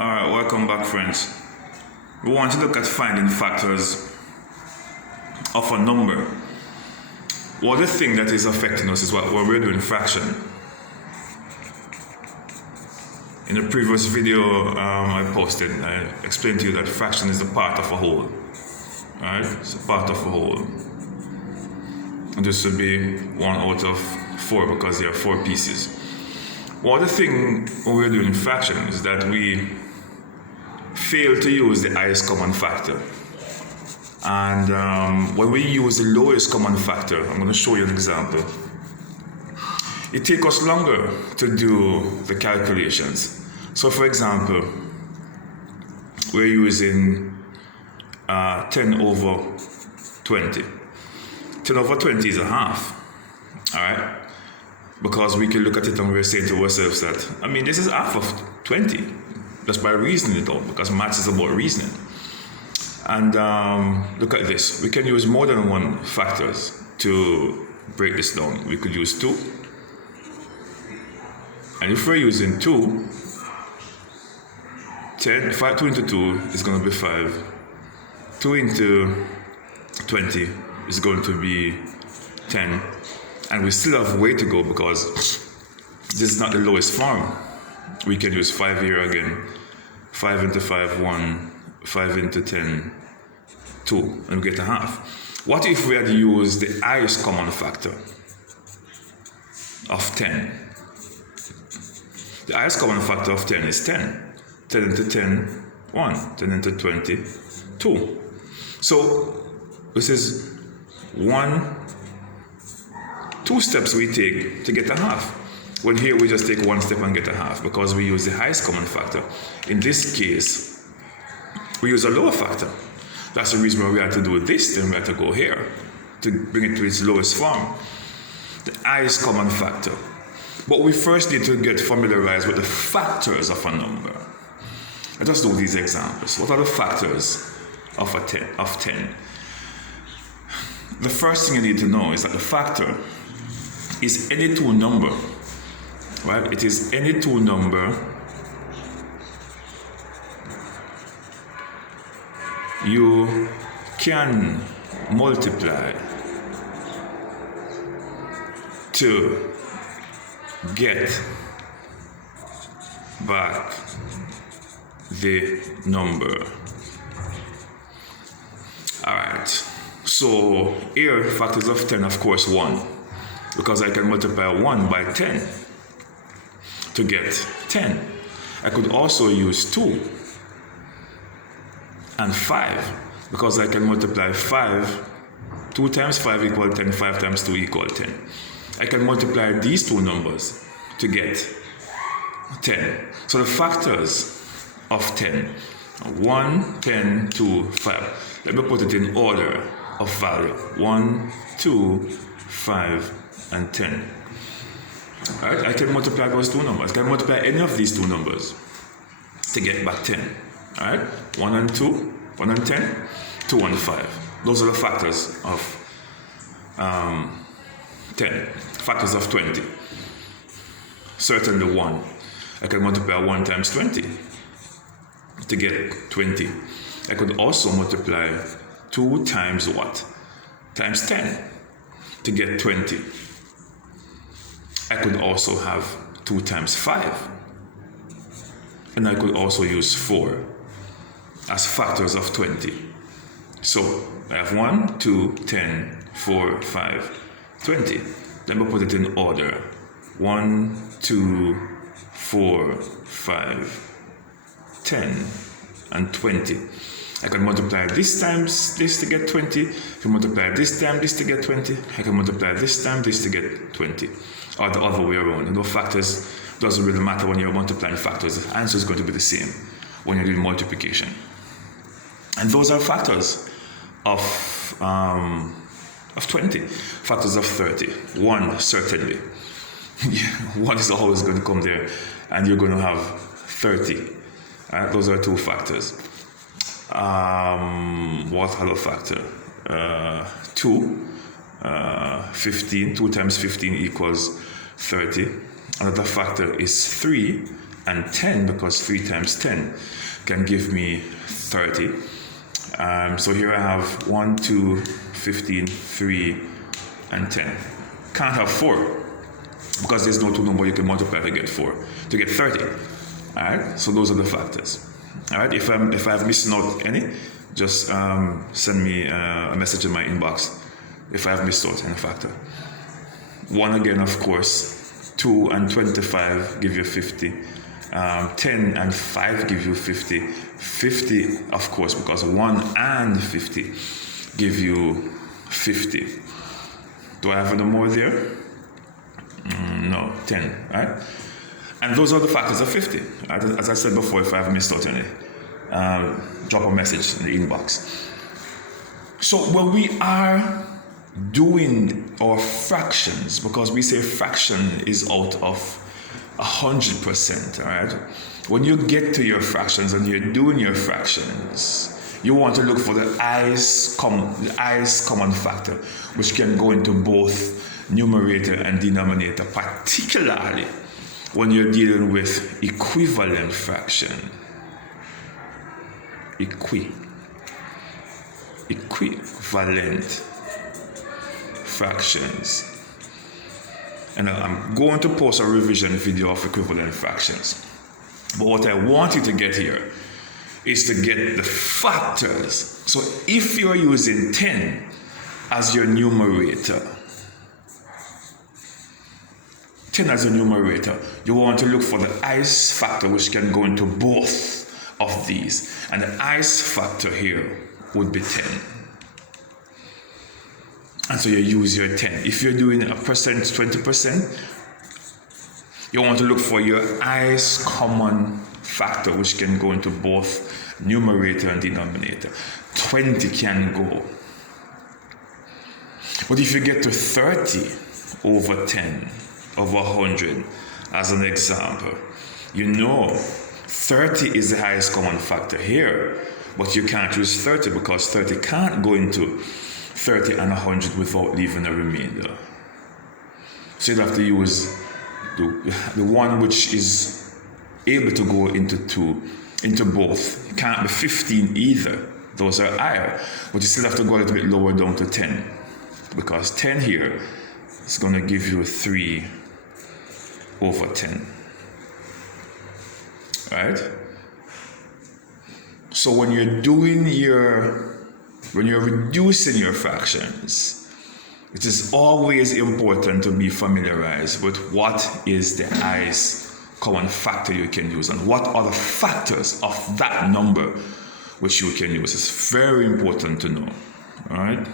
Alright, welcome back, friends. We want to look at finding factors of a number. Well, the thing that is affecting us is what we're doing fraction. In the previous video I posted, I explained to you that fraction is a part of a whole. Alright, it's a part of a whole. And this would be 1 out of 4 because there are 4 pieces. Well, the thing when we're doing fraction is that we fail to use the highest common factor. And when we use the lowest common factor, I'm going to show you an example. It takes us longer to do the calculations. So for example, we're using 10 over 20. 10 over 20 is a half, all right? Because we can look at it and we're saying to ourselves that, this is half of 20, just by reasoning it out, because maths is about reasoning. And look at this, we can use more than one factors to break this down. We could use 2. And if we're using 2, 2 into 2 is going to be 5. 2 into 20 is going to be 10. And we still have way to go because this is not the lowest form. We can use 5 here again. 5 into 5, 1. 5 into 10, 2. And we get a half. What if we had used the highest common factor of 10? The highest common factor of 10 is 10. 10 into 10, 1. 10 into 20, 2. So this is 2 steps we take to get a half. When here we just take 1 step and get a half because we use the highest common factor. In this case, we use a lower factor. That's the reason why we had to do this, then we had to go here to bring it to its lowest form. The highest common factor. But we first need to get familiarized with the factors of a number. Let us do these examples. What are the factors of 10? The first thing you need to know is that the factor is any 2 number, right? It is any 2 number you can multiply to get back the number. All right. So here, factors of 10, of course, 1. Because I can multiply 1 by 10 to get 10. I could also use 2 and 5. Because I can multiply 5. 2 times 5 equals 10. 5 times 2 equals 10. I can multiply these 2 numbers to get 10. So the factors of 10. 1, 10, 2, 5. Let me put it in order of value. 1, 2, 5, and 10. Alright, I can multiply those 2 numbers. I can multiply any of these 2 numbers to get back 10. Alright, 1 and 2, 1 and 10, 2 and 5. Those are the factors of 10. Factors of 20. Certainly 1. I can multiply 1 times 20 to get 20. I could also multiply 2 times what? Times 10 to get 20. I could also have 2 times 5. And I could also use 4 as factors of 20. So I have 1, 2, 10, 4, 5, 20. Let me put it in order. 1, 2, 4, 5, 10, and 20. I can multiply this times this to get 20. I can multiply this times this to get 20. I can multiply this times this to get 20. Or the other way around. Factors doesn't really matter when you're multiplying factors. The answer is going to be the same when you're doing multiplication. And those are factors of 20. Factors of 30. 1, certainly. 1 is always going to come there. And you're going to have 30. Those are 2 factors. What other factor? 2. 15. 2 times 15 equals 30. Another factor is 3. and 10, because 3 times 10 can give me 30. So here I have 1, 2, 15, 3, and 10. Can't have 4, because there's no two number you can multiply to get 4, to get 30. All right, so those are the factors. All right, if I've missed out any, just send me a message in my inbox if I've missed out any factor. 1 again, of course. 2 and 25 give you 50. 10 and 5 give you 50. 50, of course, because 1 and 50 give you 50. Do I have any more there? No, 10, right? And those are the factors of 50. As I said before, if I've missed out any, drop a message in the inbox. So when we are doing our fractions, because we say fraction is out of 100%, all right? When you get to your fractions and you're doing your fractions, you want to look for the highest common factor, which can go into both numerator and denominator, particularly when you're dealing with equivalent fraction. Equivalent fractions. And I'm going to post a revision video of equivalent fractions. But what I want you to get here is to get the factors. So if you're using 10 as your numerator, 10 as a numerator, you want to look for the highest factor which can go into both of these. And the highest factor here would be 10. And so you use your 10. If you're doing a percent, 20%, you want to look for your highest common factor which can go into both numerator and denominator. 20 can go. But if you get to 30 over 10, over 100, as an example, you know 30 is the highest common factor here, but you can't use 30 because 30 can't go into 30 and 100 without leaving a remainder. So you have to use the one which is able to go into both. It can't be 15 either. Those are higher. But you still have to go a little bit lower down to 10. Because 10 here is going to give you 3 over 10. Right? So when you're reducing your fractions, it is always important to be familiarized with what is the highest common factor you can use and what are the factors of that number which you can use. It's very important to know. All right?